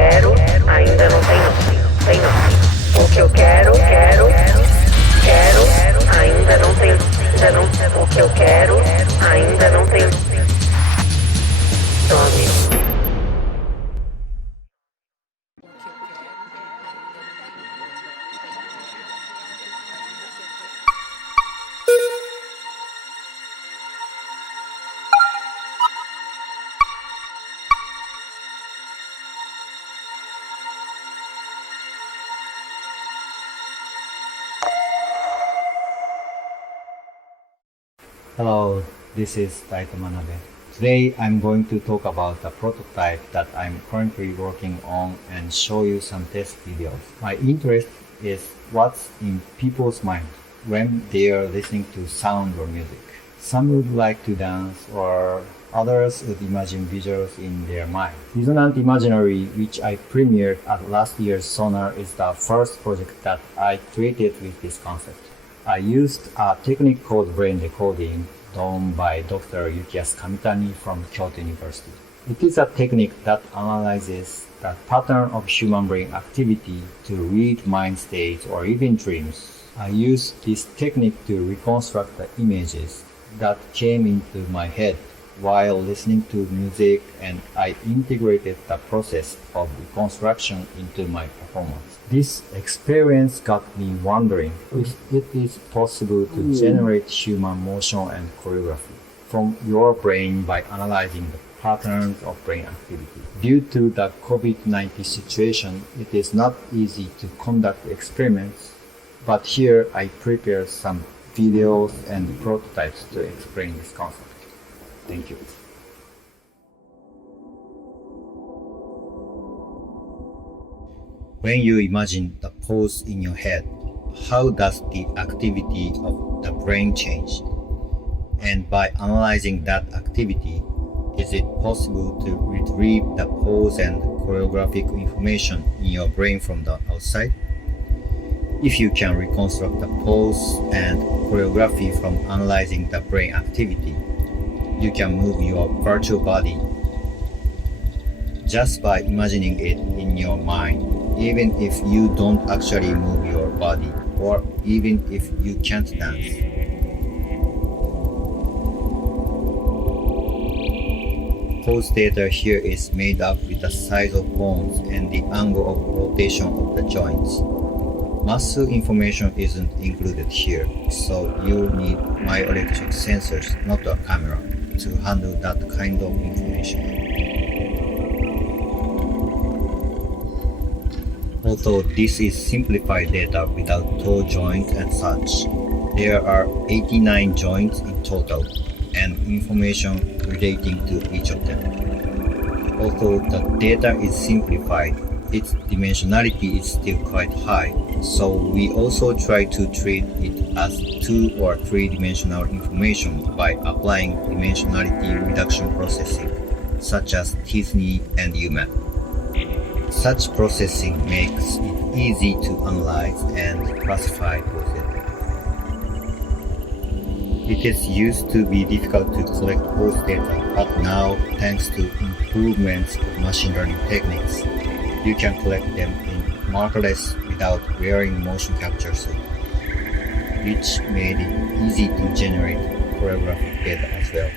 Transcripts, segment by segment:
quero, ainda não tem não. Tem não. O que eu quero, quero, ainda não tem. Ainda não. O que eu quero, ainda não tem. Some. Hello, this is Daito Manabe. Today I'm going to talk about a prototype that I'm currently working on and show you some test videos. My interest is what's in people's mind when they are listening to sound or music. Some would like to dance or others would imagine visuals in their mind. Dissonant Imaginary, which I premiered at last year's Sónar, is the first project that I created with this concept. I used a technique called brain decoding done by Dr. Yukiyasu Kamitani from Kyoto University. It is a technique that analyzes the pattern of human brain activity to read mind states or even dreams. I used this technique to reconstruct the images that came into my head while listening to music, and I integrated the process of reconstruction into my performance. This experience got me wondering if it is possible to generate human motion and choreography from your brain by analyzing the patterns of brain activity. Due to the COVID-19 situation, it is not easy to conduct experiments, but here I prepared some videos and prototypes to explain this concept. Thank you. When you imagine the pose in your head, how does the activity of the brain change? And by analyzing that activity, is it possible to retrieve the pose and choreographic information in your brain from the outside? If you can reconstruct the pose and choreography from analyzing the brain activity, you can move your virtual body just by imagining it in your mind, even if you don't actually move your body, or even if you can't dance. Pose data here is made up with the size of bones and the angle of rotation of the joints. Muscle information isn't included here, so you need myoelectric sensors, not a camera, to handle that kind of information. Although this is simplified data without toe joints and such, there are 89 joints in total and information relating to each of them. Although the data is simplified, its dimensionality is still quite high, so we also try to treat it as 2 or 3-dimensional information by applying dimensionality reduction processing, such as Disney and UMath. Such processing makes it easy to analyze and classify pose data. It is used to be difficult to collect pose data, but now, thanks to improvements of machine learning techniques, you can collect them in markerless without wearing motion capture suit, which made it easy to generate choreographic data as well.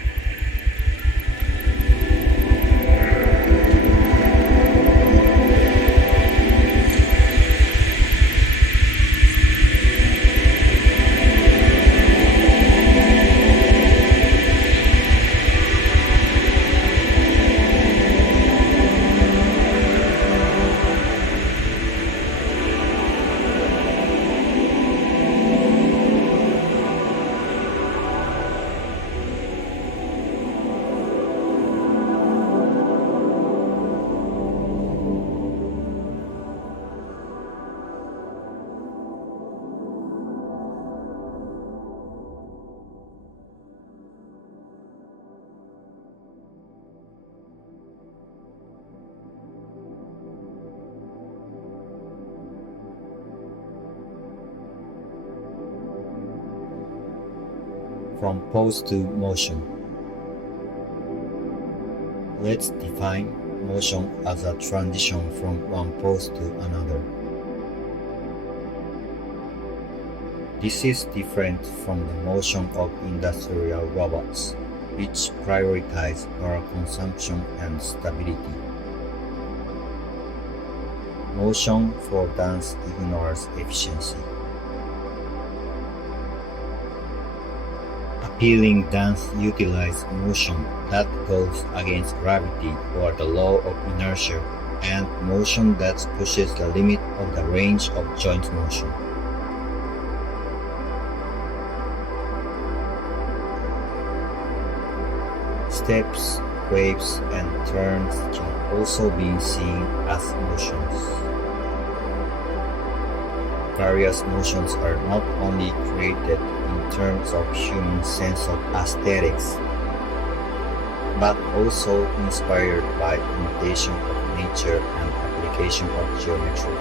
From pose to motion. Let's define motion as a transition from one pose to another. This is different from the motion of industrial robots, which prioritize power consumption and stability. Motion for dance ignores efficiency. Appealing dance utilizes motion that goes against gravity or the law of inertia, and motion that pushes the limit of the range of joint motion. Steps, waves, and turns can also be seen as motions. Various motions are not only created in terms of human sense of aesthetics, but also inspired by imitation of nature and application of geometry.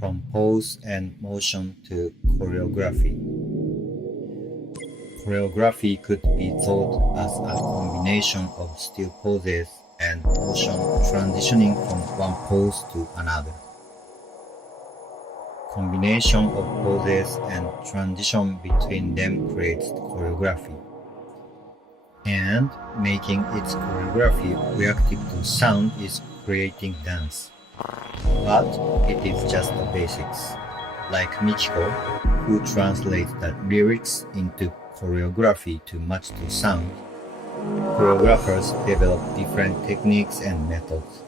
From pose and motion to choreography. Choreography could be thought as a combination of still poses and motion transitioning from one pose to another. Combination of poses and transition between them creates choreography. And making its choreography reactive to sound is creating dance. But it is just the basics. Like Michiko, who translates the lyrics into choreography to match the sound, choreographers develop different techniques and methods.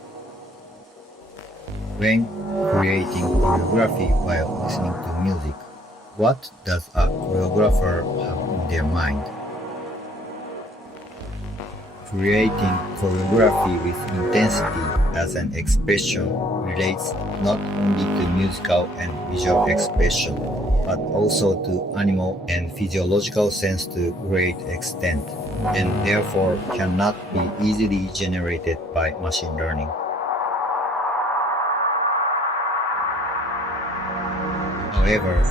When creating choreography while listening to music, what does a choreographer have in their mind? Creating choreography with intensity as an expression relates not only to musical and visual expression, but also to animal and physiological sense to great extent, and therefore cannot be easily generated by machine learning. However,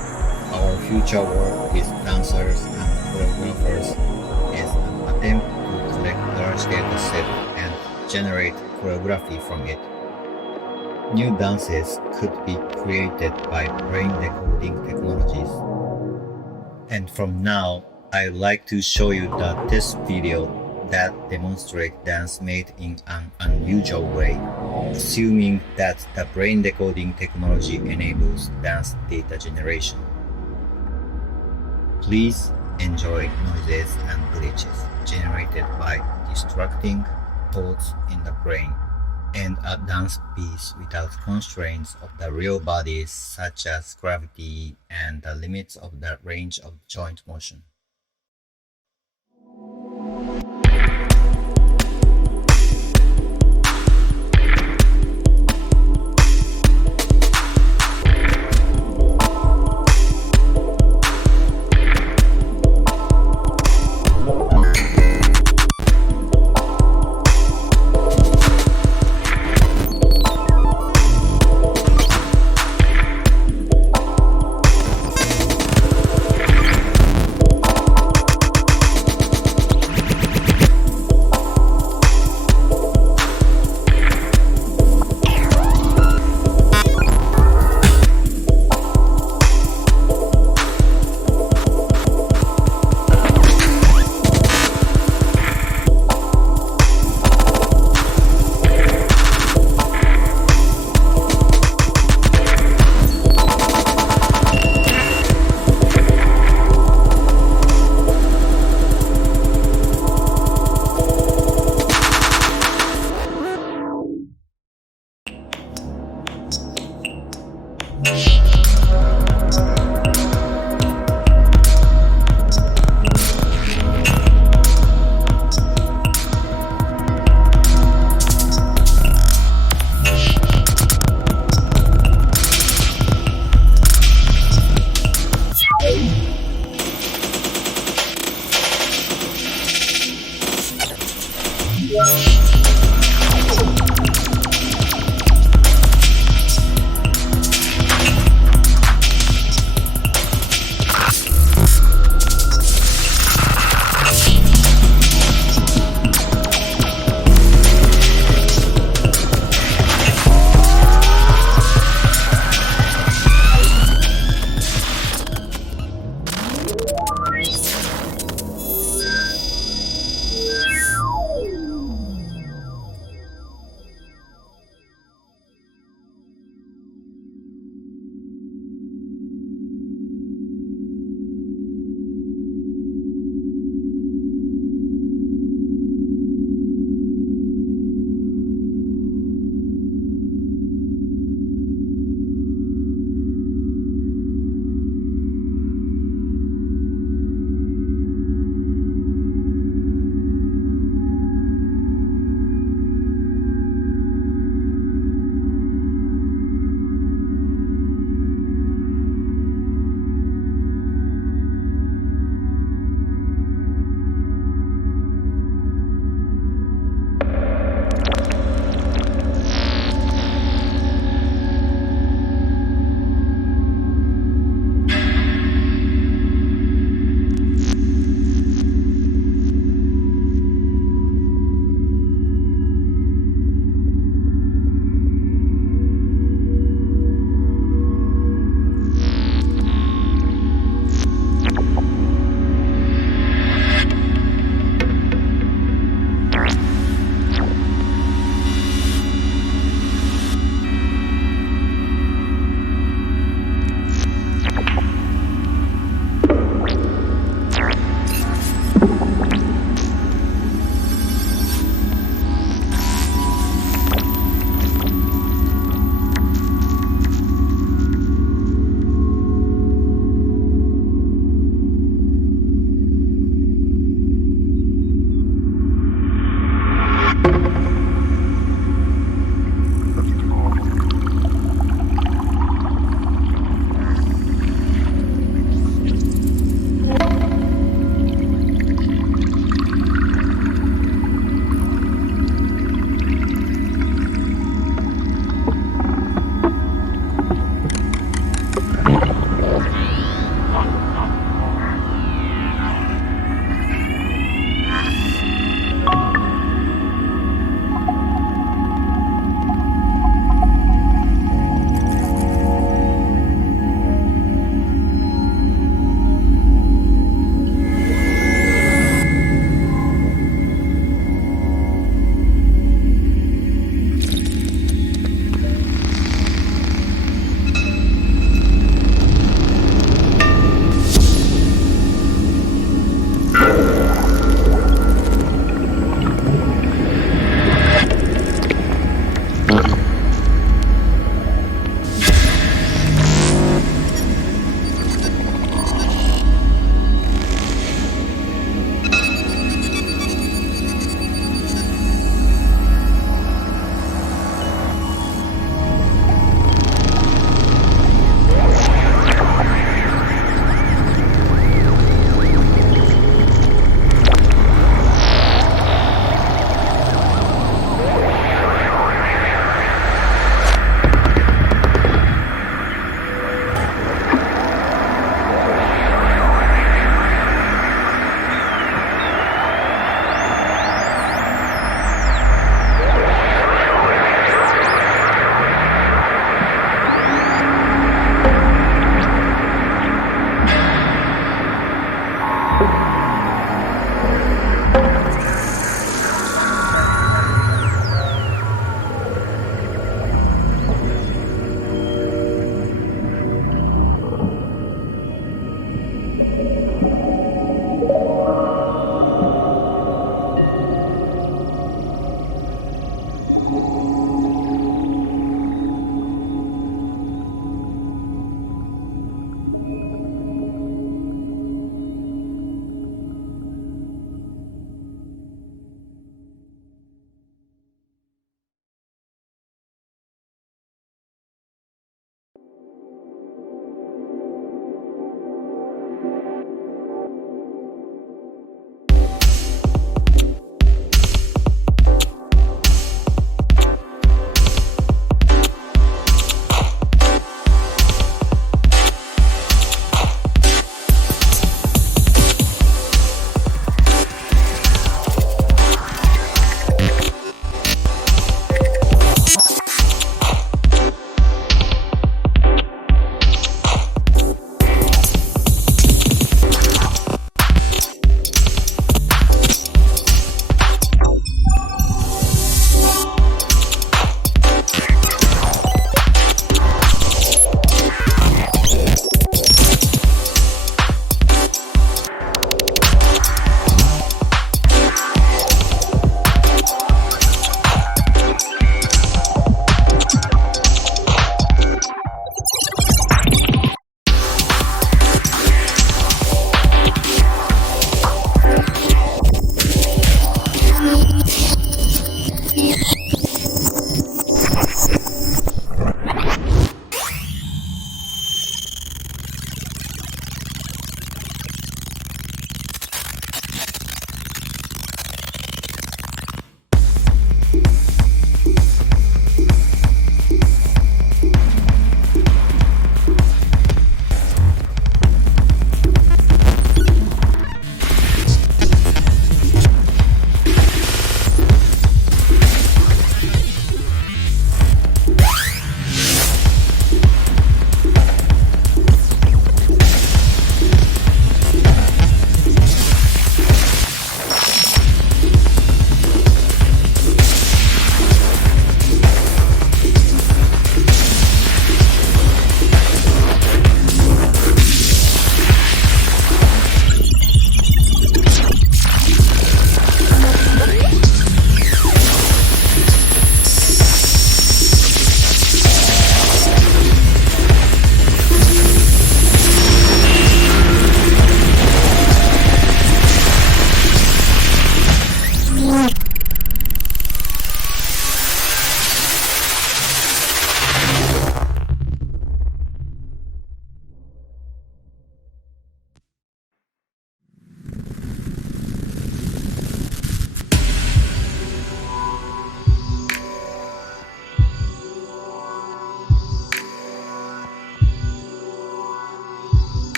our future work with dancers and choreographers is an attempt to collect large data set and generate choreography from it. New dances could be created by brain decoding technologies. And from now, I'd like to show you the test video that demonstrates dance made in an unusual way, assuming that the brain decoding technology enables dance data generation. Please enjoy noises and glitches generated by distracting thoughts in the brain, and a dance piece without constraints of the real bodies such as gravity and the limits of the range of joint motion.